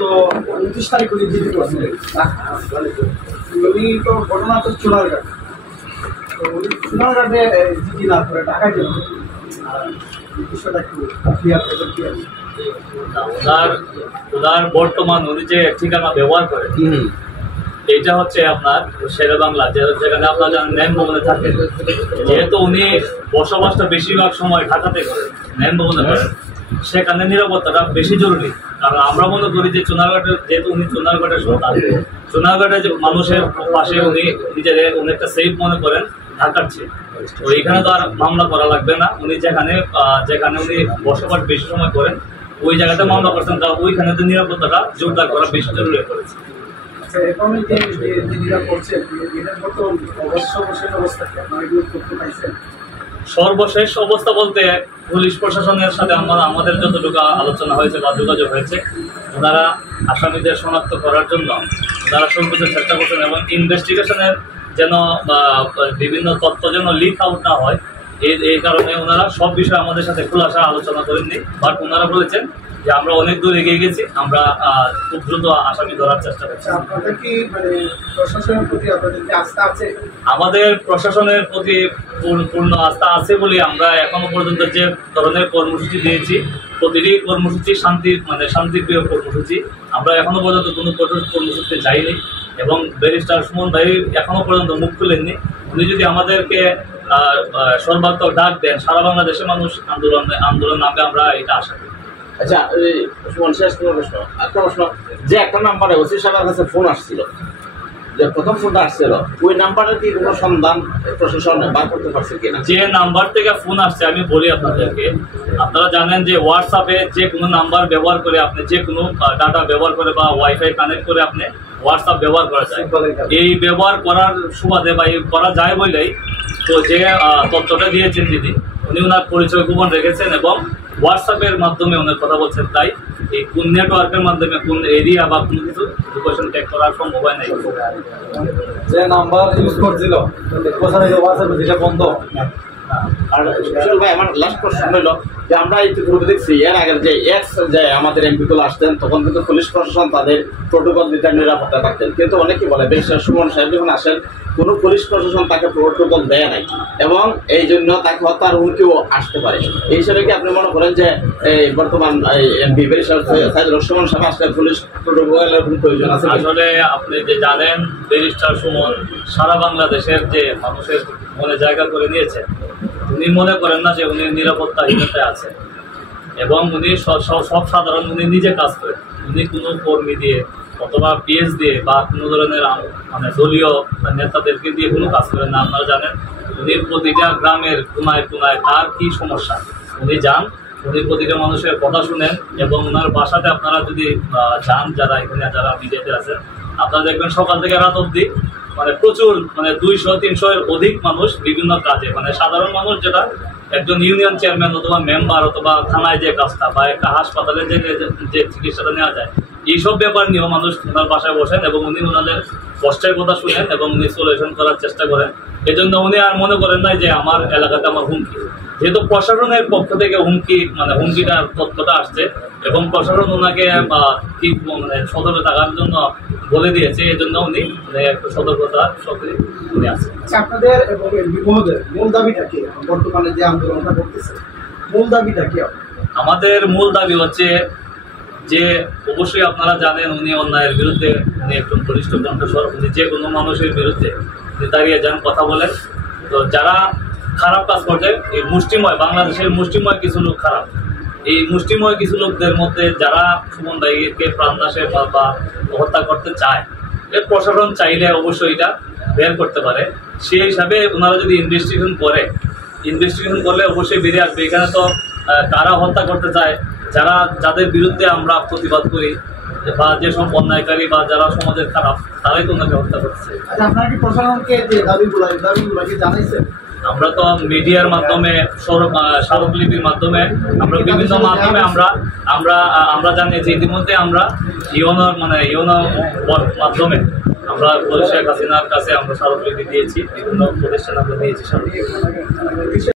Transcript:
তো 29 তারিখ উনি জিডি করছিলেন। উনি তো ঘটনা তো চুনারঘাট, তো উনি চুনারঘাটে জিডি না করে ঢাকায় গেল। বিষয়টা একটু ক্লিয়ার করবেন কি? ওনার বর্তমান উনি যে ঠিকানা ব্যবহার করে এইটা হচ্ছে আপনার শেরে বাংলা, যেখানে আপনার জানেন ন্যাম ভবনে থাকে। যেহেতু উনি বসবাসটা বেশিরভাগ সময় ঢাকাতে করেন, ন্যাম ভবনে করেন, সেখানে নিরাপত্তাটা বেশি জরুরি। কারণ আমরা মনে করি যে চুনারঘাটের, যেহেতু উনি চুনারঘাটের সন্তান, চুনারঘাটের যে মানুষের পাশে উনি নিজের অনেকটা সেফ মনে করেন ঢাকার চেয়ে। তো এখানে তো আর মামলা করা লাগবে না। উনি যেখানে উনি বসবাস বেশি সময় করেন ওই জায়গাতে মামলা করছেন, কারণ ওইখানে তো নিরাপত্তাটা জোরদার করা বেশি জরুরি হয়ে পড়েছে। সর্বশেষ অবস্থা বলতে পুলিশ প্রশাসনের সাথে আমাদের যতটুকু আলোচনা হয়েছে বা যোগাযোগ হয়েছে, ওনারা আসামিদের শনাক্ত করার জন্য তারা সর্বোচ্চ চেষ্টা করছেন এবং ইনভেস্টিগেশনের যেন বিভিন্ন তথ্য যেন লিক আউট না হয়, এই কারণে ওনারা সব বিষয়ে আমাদের সাথে খোলাসা আলোচনা করেননি। বাট ওনারা বলেছেন যে আমরা অনেক দূর এগিয়ে গেছি, আমরা খুব দ্রুত আসামি ধরার চেষ্টা করছি। আমাদের প্রশাসনের প্রতি পূর্ণ আস্থা আছে বলে আমরা এখনো পর্যন্ত যে ধরনের কর্মসূচি দিয়েছি, প্রতিটি কর্মসূচি শান্তিপ্রিয় কর্মসূচি। আমরা এখনো পর্যন্ত কোনো কঠোর কর্মসূচিতে যাইনি এবং ব্যারিস্টার সুমন ভাই এখনো পর্যন্ত মুখ খুলেননি। উনি যদি আমাদেরকে সর্বাত্মক ডাক দেন, সারা বাংলাদেশের মানুষ আন্দোলন নামে আমরা এটা আশা করি। আচ্ছা, শেষ প্রশ্ন, একটা প্রশ্ন, যে একটা নাম্বারে ওসি সাহেবের কাছে ফোন আসছিল, যে প্রথম ফোনটা আসছিল, ওই নাম্বারের কি কোনো সন্ধান প্রশাসন বার করতে পারছে কিনা? যে নাম্বার থেকে ফোন আসছে আমি বলি আপনাদেরকে, আপনারা জানেন যে হোয়াটসঅ্যাপে যে কোনো নাম্বার ব্যবহার করে আপনি যে কোনো ডাটা ব্যবহার করে বা ওয়াইফাই কানেক্ট করে আপনি হোয়াটসঅ্যাপ ব্যবহার করা যায়। এই ব্যবহার করার সুবাদে বা করা যায় বলেই তো যে তথ্যটা দিয়েছেন দিদি, উনি ওনার পরিচয় গোপন রেখেছেন এবং হোয়াটসঅ্যাপের মাধ্যমে ওনার কথা বলছেন। তাই এই কোন নেটওয়ার্কের মাধ্যমে কোন এরিয়া বা কোনো কিছু লোকেশন ট্যাগ করার সম্ভব হয় নাই। যে নাম্বার ইউজ করছিল হোয়াটসঅ্যাপ বন্ধ। আর ভাই আমার লাস্ট প্রশ্ন হলো যে আমরা ইতিপূর্বে দেখছি এর আগের যে আমাদের এমপিগুলো আসতেন তখন কিন্তু পুলিশ প্রশাসন তাদের প্রোটোকল দিতে নিরাপত্তা থাকতেন, কিন্তু অনেকে বলে ব্যারিস্টার সুমন সাহেব যখন আসেন কোনো পুলিশ প্রশাসন তাকে প্রোটোকল দেয় নাই এবং এই জন্য তাকে হত্যার হুমকিও আসতে পারে। এই হিসাবে কি আপনি মনে করেন যে বর্তমান এমপি ব্যারিস্টার সাইদুর সুমন সাহেব আসলে পুলিশ প্রোটোকলের প্রয়োজন আছে? আসলে আপনি যে জানেন ব্যারিস্টার সুমন সারা বাংলাদেশের যে মানুষের মনে জায়গা করে নিয়েছে, উনি মনে করেন না যে উনি নিরাপত্তাহীনতায় আছেন এবং উনি সব সাধারণ উনি নিজে কাজ করেন। উনি কোনো কর্মী দিয়ে অথবা পিএস দিয়ে বা কোনো ধরনের দলীয় নেতাদেরকে দিয়ে কোনো কাজ করেন না। আপনারা জানেন উনি প্রতিটা গ্রামের কোনায় কোনায় কার কী সমস্যা উনি যান, উনি প্রতিটা মানুষের কথা শুনেন এবং ওনার বাসাতে আপনারা যদি যান, যারা এখানে যারা মিডিয়াতে আছেন, আপনারা দেখবেন সকাল থেকে রাত অবধি প্রচুর 200-300 এর অধিক মানুষ বিভিন্ন কাজে, সাধারণ মানুষ যেটা একজন ইউনিয়ন চেয়ারম্যান অথবা মেম্বার অথবা থানায় যে কাজটা বা একটা হাসপাতালে যে চিকিৎসাটা নেওয়া যায়, এইসব ব্যাপার নিয়েও মানুষ ওনার বাসায় বসেন এবং উনি ওনাদের কষ্টের কথা শুনেন এবং উনি সলিউশন করার চেষ্টা করেন। এজন্য উনি আর মনে করেন না যে আমার এলাকাতে আমার হুমকি, যেহেতু প্রশাসনের পক্ষ থেকে হুমকিটার তথ্যটা আসছে এবং প্রশাসন ওনাকে ঠিক সতর্ক থাকার জন্য বলে দিয়েছে, এই জন্য উনি একটু সতর্কতার সাথে উনি আছেন। আপনাদের এবং বিপদের মূল দাবিটা কি? বর্তমানে যে আন্দোলনটা করতেছে মূল দাবিটা কি? আমাদের মূল দাবি হচ্ছে যে অবশ্যই আপনারা জানেন উনি অন্যায়ের বিরুদ্ধে উনি একজন বলিষ্ঠ কণ্ঠস্বর, উনি যে কোনো মানুষের বিরুদ্ধে দাঁড়িয়ে যান, কথা বলেন। তো যারা খারাপ কাজ করছে, এই মুষ্টিময় বাংলাদেশের মুষ্টিময় কিছু লোক খারাপ, এই মুষ্টিময় কিছু লোকদের মধ্যে যারা সুমন ভাইকে প্রাণনাশে বা হত্যা করতে চায়, এর প্রশাসন চাইলে অবশ্যই এটা বের করতে পারে। সেই হিসাবে ওনারা যদি ইনভেস্টিগেশন করলে অবশ্যই বেরিয়ে আসবে। এখানে তো কারা হত্যা করতে চায়, যাদের বিরুদ্ধে আমরা প্রতিবাদ করি বা যেসব অন্যায়কারী বা যারা সমাজের খারাপ, তারাই তো ওনাকে হত্যা করছে। আপনারা কি প্রশাসনকে যে দাবিগুলো জানাইছেন? আমরা তো মিডিয়ার মাধ্যমে, স্মারকলিপির মাধ্যমে, আমরা বিভিন্ন মাধ্যমে আমরা জানিয়েছি। ইতিমধ্যে আমরা ইউনো মাধ্যমে আমরা শেখ হাসিনার কাছে আমরা স্মারকলিপি দিয়েছি, বিভিন্ন প্রতিষ্ঠান আমরা দিয়েছি।